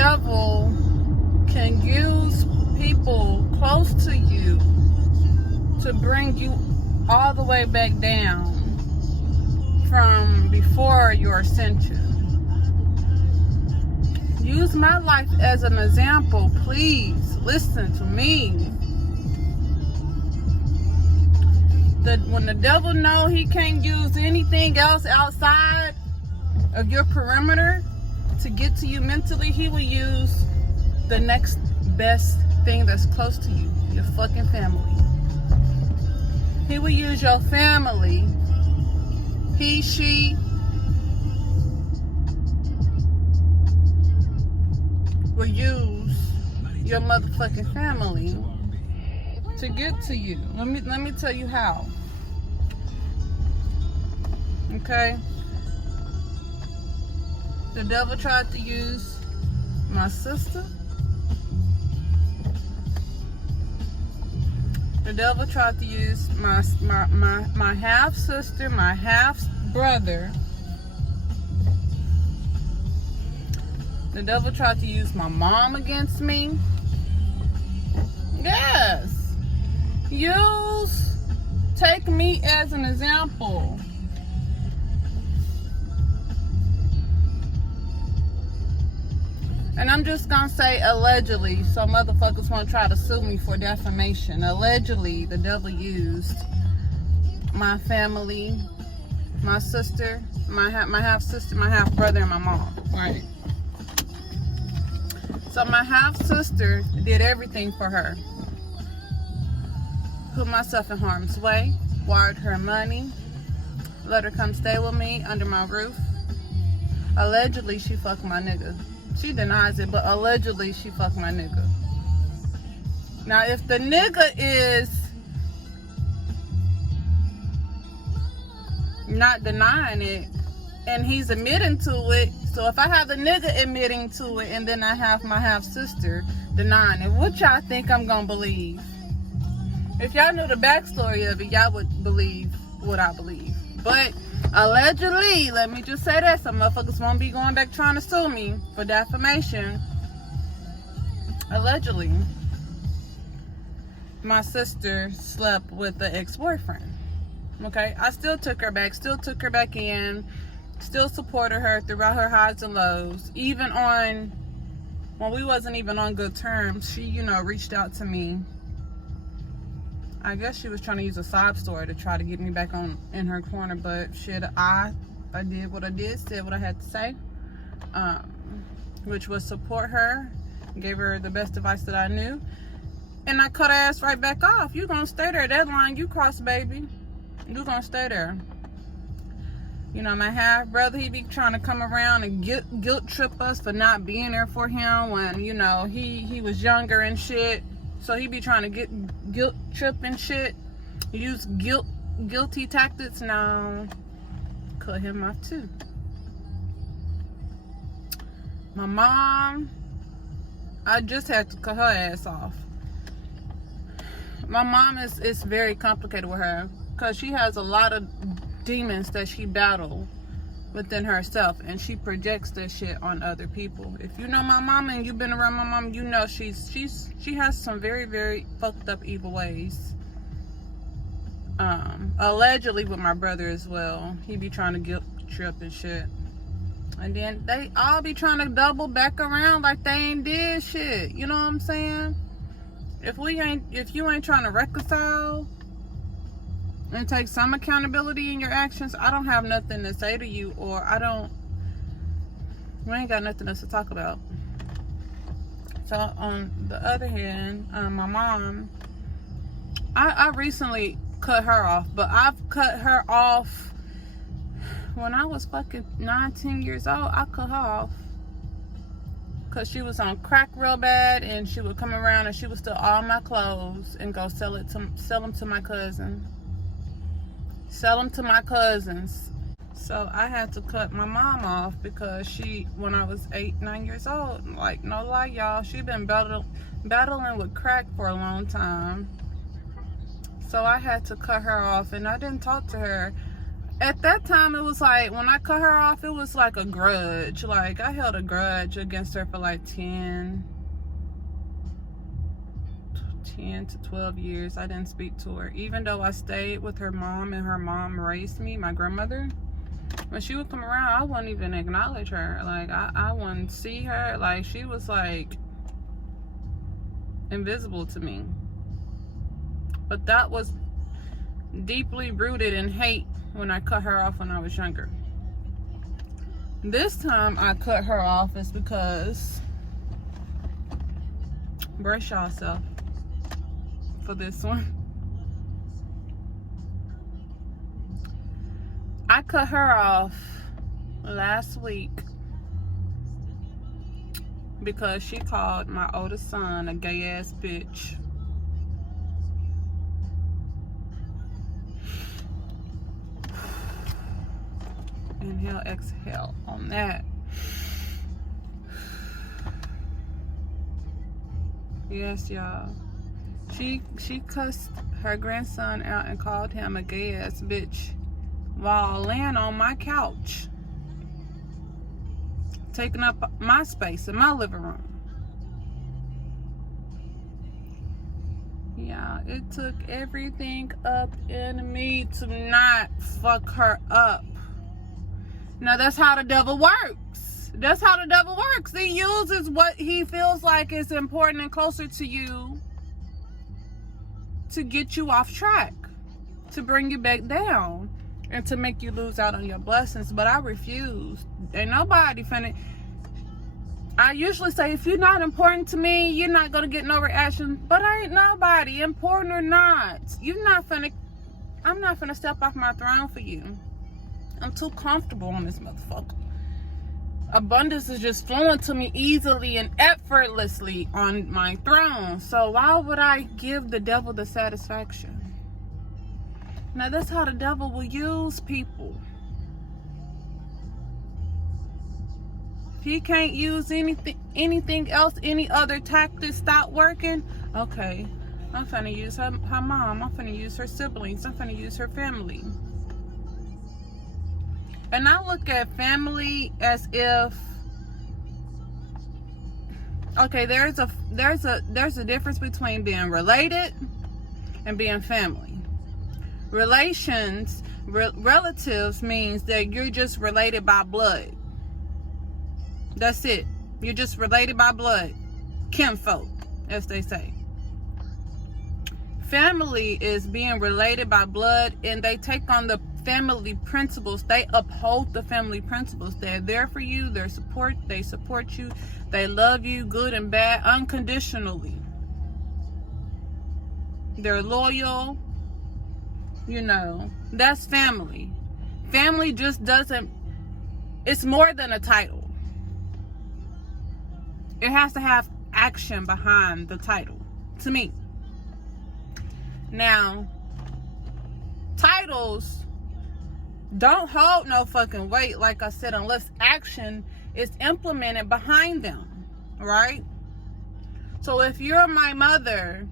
devil can use people close to you to bring you all the way back down from before your ascension. Use my life as an example, please. Listen to me. When the devil know he can't use anything else outside of your perimeter to get to you mentally, he will use the next best thing that's close to you, your fucking family. He will use your family. He, she will use your motherfucking family to get to you. Let me tell you how. Okay? The devil tried to use my sister. The devil tried to use my half sister, my half brother. The devil tried to use my mom against me. Yes. Take me as an example. And I'm just gonna say allegedly, so motherfuckers won't try to sue me for defamation. Allegedly, the devil used my family, my sister, my half sister, my half brother, and my mom. Right. So my half sister did everything for her. Put myself in harm's way, wired her money, let her come stay with me under my roof. Allegedly, she fucked my nigga. She denies it, but allegedly she fucked my nigga. Now, if the nigga is not denying it and he's admitting to it, so if I have the nigga admitting to it and then I have my half sister denying it, what y'all think I'm gonna believe? If y'all knew the backstory of it, y'all would believe what I believe. But allegedly, let me just say that, some motherfuckers won't be going back trying to sue me for defamation. Allegedly, my sister slept with the ex-boyfriend. Okay, I still took her back in, still supported her throughout her highs and lows. Even when we wasn't even on good terms, she, reached out to me. I guess she was trying to use a sob story to try to get me back in her corner, but shit, I did what I did, said what I had to say, which was support her, gave her the best advice that I knew, and I cut her ass right back off. You gonna stay there, that line you crossed, baby. You gonna stay there. My half brother, he be trying to come around and guilt trip us for not being there for him when, he was younger and shit. So he be trying to get guilt trip and shit. Use guilty tactics. Now, cut him off too. My mom, I just had to cut her ass off. My mom is very complicated with her because she has a lot of demons that she battles within herself, and she projects that shit on other people. If you know my mom and you've been around my mom, you know she has some very, very fucked up evil ways. Allegedly with my brother as well. He be trying to guilt trip and shit. And then they all be trying to double back around like they ain't did shit. You know what I'm saying? If you ain't trying to reconcile and take some accountability in your actions, I don't have nothing to say to you, or we ain't got nothing else to talk about. So on the other hand, my mom, I recently cut her off, but I've cut her off when I was fucking 19 years old. I cut her off because she was on crack real bad, and she would come around and she would steal all my clothes and go sell them to my cousin. Sell them to my cousins. So I had to cut my mom off because when I was 8-9 years old, like, no lie, y'all, she been battling with crack for a long time. So I had to cut her off, and I didn't talk to her at that time, it was like, when I cut her off, it was like a grudge. Like, I held a grudge against her for like 10 to 12 years. I didn't speak to her. Even though I stayed with her mom and her mom raised me, my grandmother, when she would come around, I wouldn't even acknowledge her. Like, I wouldn't see her. Like, she was like invisible to me. But that was deeply rooted in hate when I cut her off when I was younger. This time I cut her off is because, brace yourself for this one. I cut her off last week because she called my oldest son a gay ass bitch. Inhale, exhale on that. Yes, y'all. She cussed her grandson out and called him a gay ass bitch while laying on my couch, taking up my space in my living room. Yeah, it took everything up in me to not fuck her up. Now, that's how the devil works. That's how the devil works. He uses what he feels like is important and closer to you to get you off track, to bring you back down, and to make you lose out on your blessings. But I refuse. Ain't nobody finna. I usually say, if you're not important to me, you're not gonna get no reaction. But I ain't nobody, important or not. You're not finna. I'm not finna step off my throne for you. I'm too comfortable on this motherfucker. Abundance is just flowing to me easily and effortlessly on my throne. So why would I give the devil the satisfaction? Now, that's how the devil will use people. If he can't use anything else, any other tactics stop working, okay, I'm finna use her mom. I'm finna use her siblings. I'm finna use her family. And I look at family as if, okay, there's a difference between being related and being family. Relatives means that you're just related by blood. That's it. You're just related by blood. Kinfolk, as they say. Family is being related by blood, and they take on the family principles. They uphold the family principles. They're there for you. They support you. They love you, good and bad, unconditionally. They're loyal. You know, that's family. Family just doesn't, it's more than a title. It has to have action behind the title, to me. Now, titles don't hold no fucking weight, like I said, unless action is implemented behind them, right? So if you're my mother,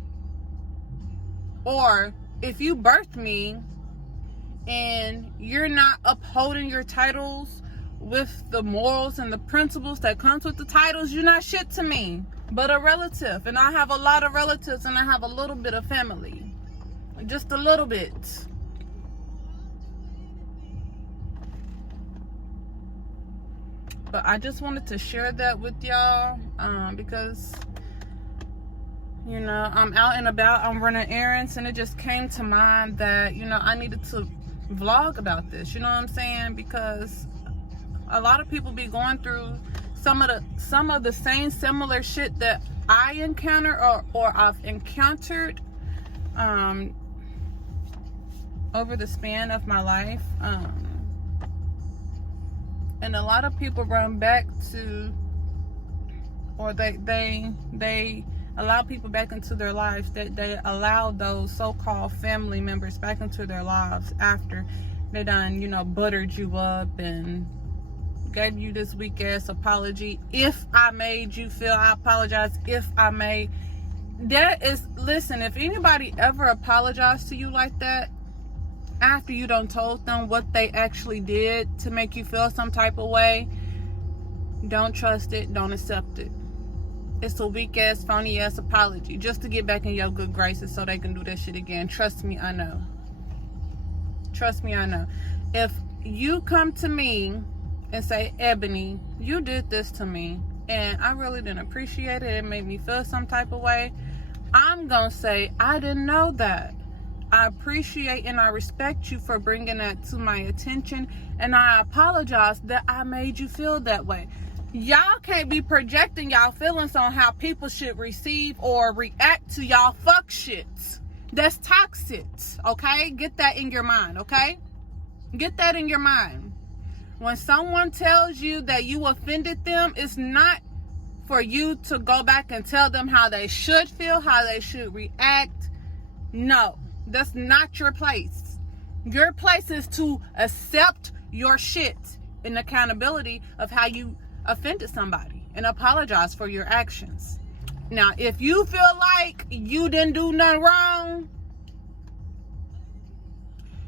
or if you birthed me and you're not upholding your titles with the morals and the principles that comes with the titles, you're not shit to me, but a relative. And I have a lot of relatives, and I have a little bit of family. Just a little bit. But I just wanted to share that with y'all, because, you know, I'm out and about, I'm running errands, and it just came to mind that, you know, I needed to vlog about this, you know what I'm saying? Because a lot of people be going through some of the same similar shit that I encounter or I've encountered over the span of my life. And a lot of people run back to, or they allow people back into their lives, that they allow those so-called family members back into their lives after they done, you know, buttered you up and gave you this weak ass apology. If I made you feel, I apologize. If I made, that is, listen, if anybody ever apologized to you like that, after you done told them what they actually did to make you feel some type of way, don't trust it, don't accept it. It's a weak ass, phony ass apology just to get back in your good graces so they can do that shit again. Trust me, I know. Trust me, I know. If you come to me and say, Ebony, you did this to me and I really didn't appreciate it, it made me feel some type of way, I'm gonna say, I didn't know that. I appreciate and I respect you for bringing that to my attention, and I apologize that I made you feel that way. Y'all can't be projecting y'all feelings on how people should receive or react to y'all fuck shits. That's toxic, okay? Get that in your mind, okay? Get that in your mind. When someone tells you that you offended them, it's not for you to go back and tell them how they should feel, how they should react. No, that's not your place. Your place is to accept your shit and accountability of how you offended somebody and apologize for your actions. Now, if you feel like you didn't do nothing wrong,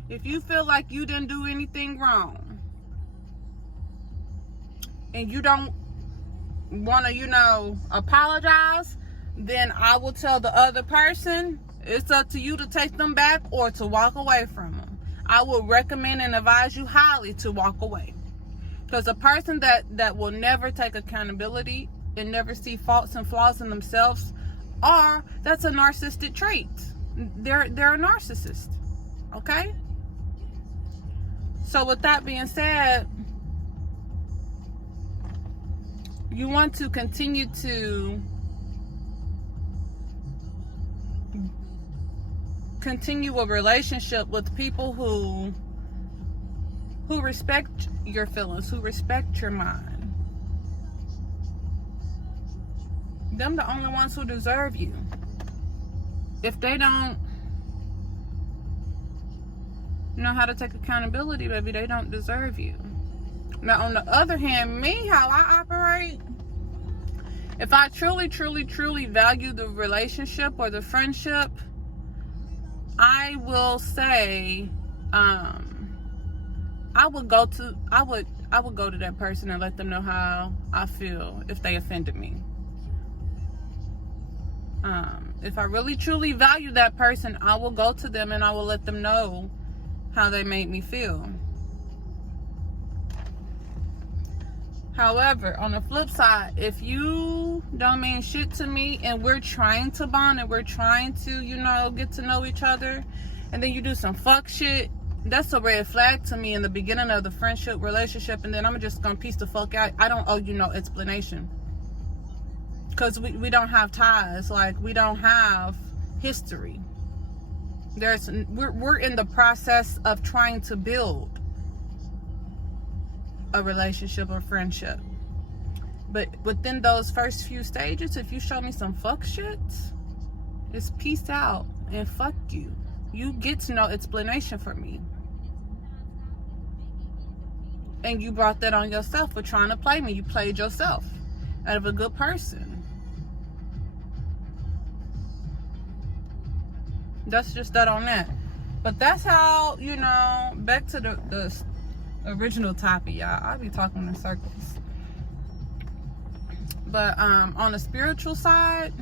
if you feel like you didn't do anything wrong, and you don't want to, apologize, then I will tell the other person, it's up to you to take them back or to walk away from them. I will recommend and advise you highly to walk away. Because a person that will never take accountability and never see faults and flaws in themselves, that's a narcissistic trait. They're a narcissist. Okay? So with that being said, you want to continue to continue a relationship with people who respect your feelings, who respect your mind. Them the only ones who deserve you. If they don't know how to take accountability, baby, they don't deserve you. Now, on the other hand, me, how I operate, if I truly, truly, truly value the relationship or the friendship, I will say, I would go to that person and let them know how I feel if they offended me. If I really, truly value that person, I will go to them and I will let them know how they made me feel. However, on the flip side, if you don't mean shit to me and we're trying to bond and we're trying to, get to know each other, and then you do some fuck shit, that's a red flag to me in the beginning of the friendship relationship, and then I'm just gonna piece the fuck out. I don't owe you no explanation. Because we don't have ties, like we don't have history. We're in the process of trying to build a relationship or friendship. But within those first few stages, if you show me some fuck shit, it's peace out and fuck you. You get no explanation from me. And you brought that on yourself for trying to play me. You played yourself out of a good person. That's just that on that. But that's how, back to the original topic, y'all. I'll be talking in circles. But on the spiritual side,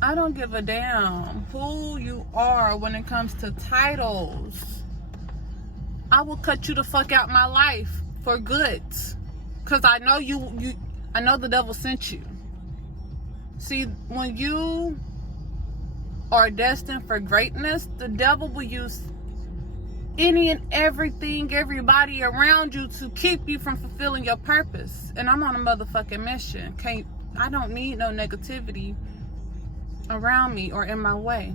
I don't give a damn who you are when it comes to titles. I will cut you the fuck out my life for good. Cause I know I know the devil sent you. See, when you are destined for greatness, the devil will use any and everything, everybody around you to keep you from fulfilling your purpose. And I'm on a motherfucking mission. I don't need no negativity around me or in my way.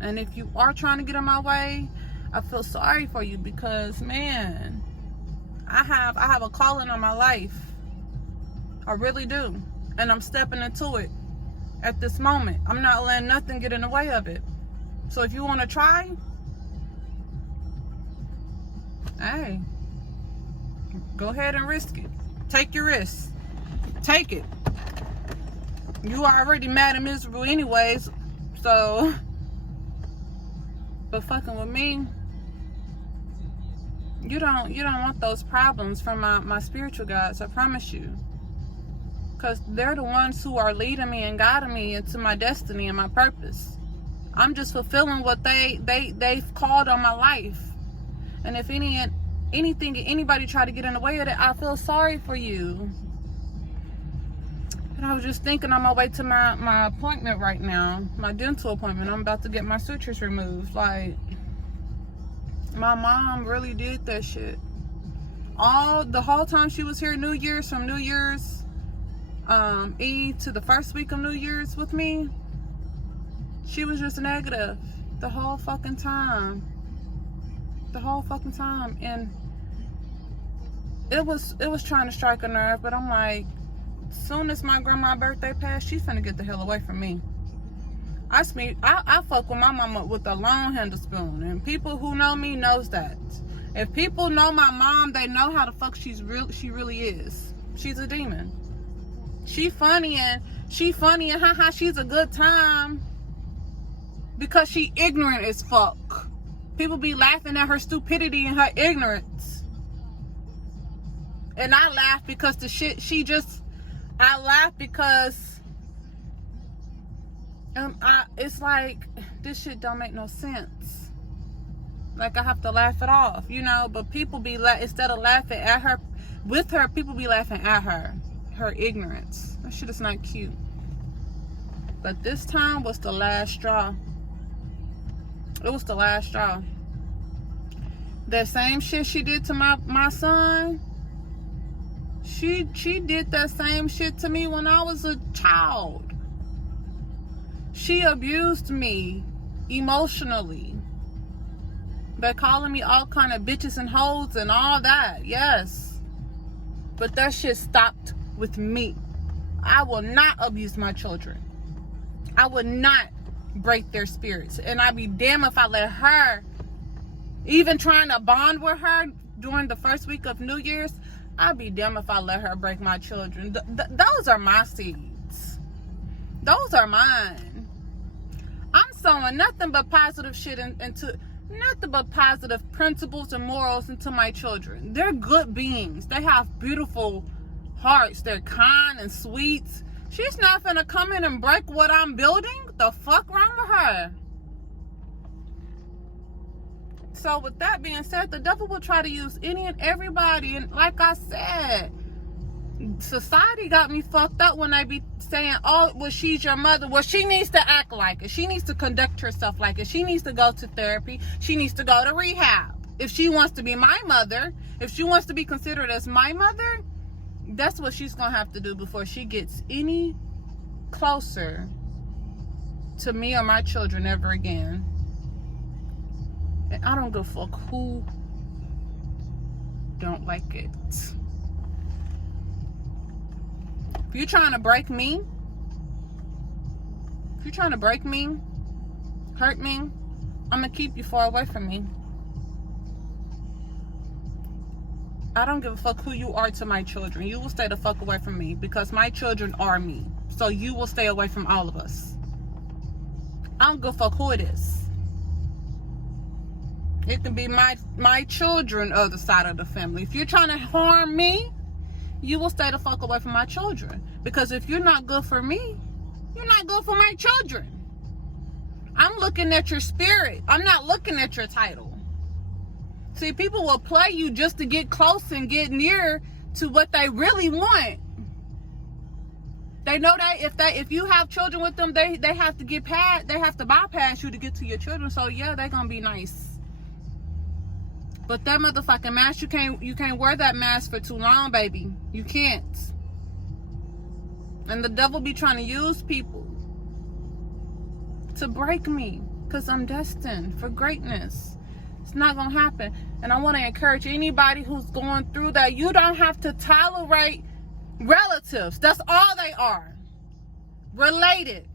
And if you are trying to get in my way, I feel sorry for you, because man, I have a calling on my life. I really do. And I'm stepping into it at this moment. I'm not letting nothing get in the way of it. So if you want to try, hey, go ahead and risk it. Take your risk. Take it. You are already mad and miserable anyways, so But fucking with me, you don't want those problems from my spiritual guides, I promise you. Because they're the ones who are leading me and guiding me into my destiny and my purpose. I'm just fulfilling what they've called on my life. And if anybody try to get in the way of it, I feel sorry for you. And I was just thinking on my way to my appointment right now, my dental appointment. I'm about to get my sutures removed. Like, my mom really did that shit. The whole time she was here, New Year's, from New Year's Eve to the first week of New Year's with me, she was just negative the whole fucking time. The whole fucking time. And it was trying to strike a nerve, but I'm like, soon as my grandma's birthday passed, she's finna get the hell away from me. I fuck with my mama with a long handle spoon, and people who know me knows that. If people know my mom, they know how the fuck she really is. She's a demon. She funny and haha, she's a good time because she ignorant as fuck. People be laughing at her stupidity and her ignorance. And I laugh because the shit I laugh because it's like, this shit don't make no sense. Like, I have to laugh it off, you know. But people be instead of laughing at her, with her, people be laughing at her ignorance. That shit is not cute. But this time was the last straw. It was the last straw. That same shit she did to my son, she did that same shit to me when I was a child. She abused me emotionally by calling me all kind of bitches and hoes and all that. Yes. But that shit stopped with me. I will not abuse my children. I would not break their spirits. And I'd be damned if I let her, even trying to bond with her during the first week of New Year's, I'd be damned if I let her break my children. Those are my seeds. Those are mine. I'm sowing nothing but positive shit into, nothing but positive principles and morals into my children. They're good beings. They have beautiful hearts. They're kind and sweet. She's not finna come in and break what I'm building. What the fuck wrong with her? So with that being said, the devil will try to use any and everybody. And like I said, society got me fucked up when they be saying, oh, well, she's your mother. Well, she needs to act like it. She needs to conduct herself like it. She needs to go to therapy. She needs to go to rehab. If she wants to be my mother, if she wants to be considered as my mother, that's what she's going to have to do before she gets any closer to me or my children ever again. And I don't give a fuck who don't like it. If you're trying to break me, hurt me, I'm gonna keep you far away from me. I don't give a fuck who you are to my children. You will stay the fuck away from me because my children are me. So you will stay away from all of us. I don't give a fuck who it is. It can be my children of the side of the family. If you're trying to harm me, you will stay the fuck away from my children. Because if you're not good for me, you're not good for my children. I'm looking at your spirit. I'm not looking at your title. See, people will play you just to get close and get near to what they really want. They know that if you have children with them, they have to bypass you to get to your children. So yeah, they're gonna be nice. But that motherfucking mask, you can't wear that mask for too long, baby. You can't. And the devil be trying to use people to break me, because I'm destined for greatness. It's not gonna happen. And I want to encourage anybody who's going through that. You don't have to tolerate relatives. That's all they are. Related.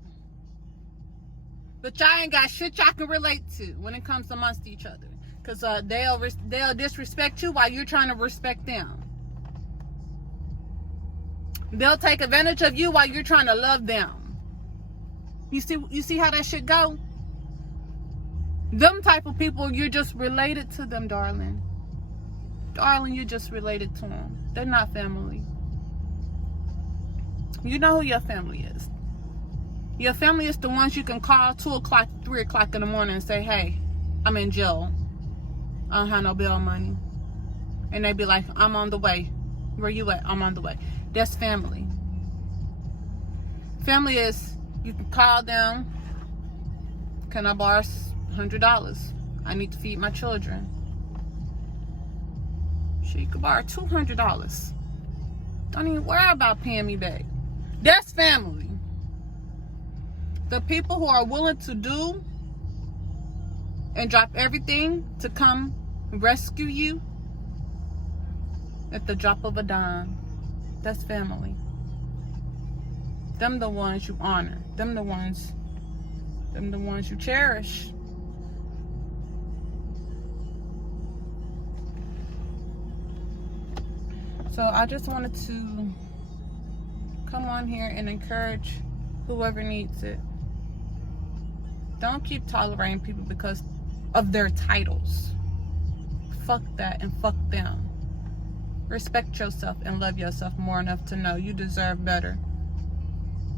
But y'all ain't got shit y'all can relate to when it comes amongst each other. Because they'll disrespect you while you're trying to respect them. They'll take advantage of you while you're trying to love them. You see how that shit go? Them type of people, you're just related to them, darling. Darling, you're just related to them. They're not family. You know who your family is. Your family is the ones you can call 2 o'clock, 3 o'clock in the morning and say, hey, I'm in jail. I don't have no bail money. And they be like, I'm on the way. Where you at? I'm on the way. That's family. Family is, you can call them. Can I borrow $100? I need to feed my children. You can borrow $200. Don't even worry about paying me back. That's family. The people who are willing to do and drop everything to come rescue you at the drop of a dime. That's family. Them the ones you honor. Them the ones you cherish. So I just wanted to come on here and encourage whoever needs it. Don't keep tolerating people because of their titles. Fuck that and fuck them. Respect yourself and love yourself more enough to know you deserve better.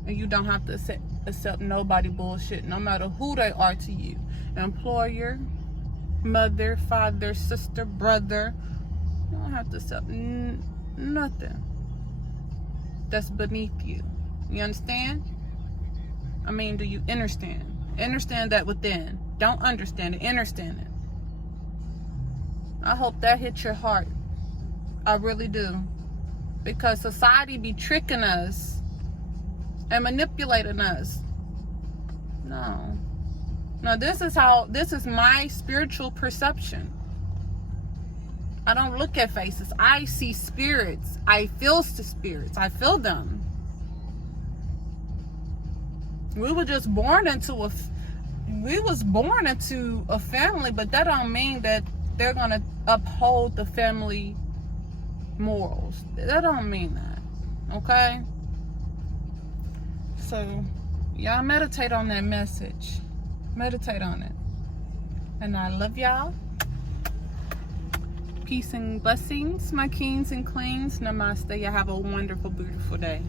And you don't have to accept nobody bullshit, no matter who they are to you. Employer, mother, father, sister, brother. You don't have to accept nothing that's beneath you. You understand? I mean, do you understand? Understand that within. Don't understand it. Understand it. I hope that hits your heart. I really do. Because society be tricking us and manipulating us. No. No, this is my spiritual perception. I don't look at faces. I see spirits. I feel the spirits. I feel them. We were just born into a family, but that don't mean that they're gonna uphold the family morals. That don't mean that. Okay? So y'all meditate on that message. Meditate on it. And I love y'all. Peace and blessings, my kings and queens. Namaste. Y'all have a wonderful, beautiful day.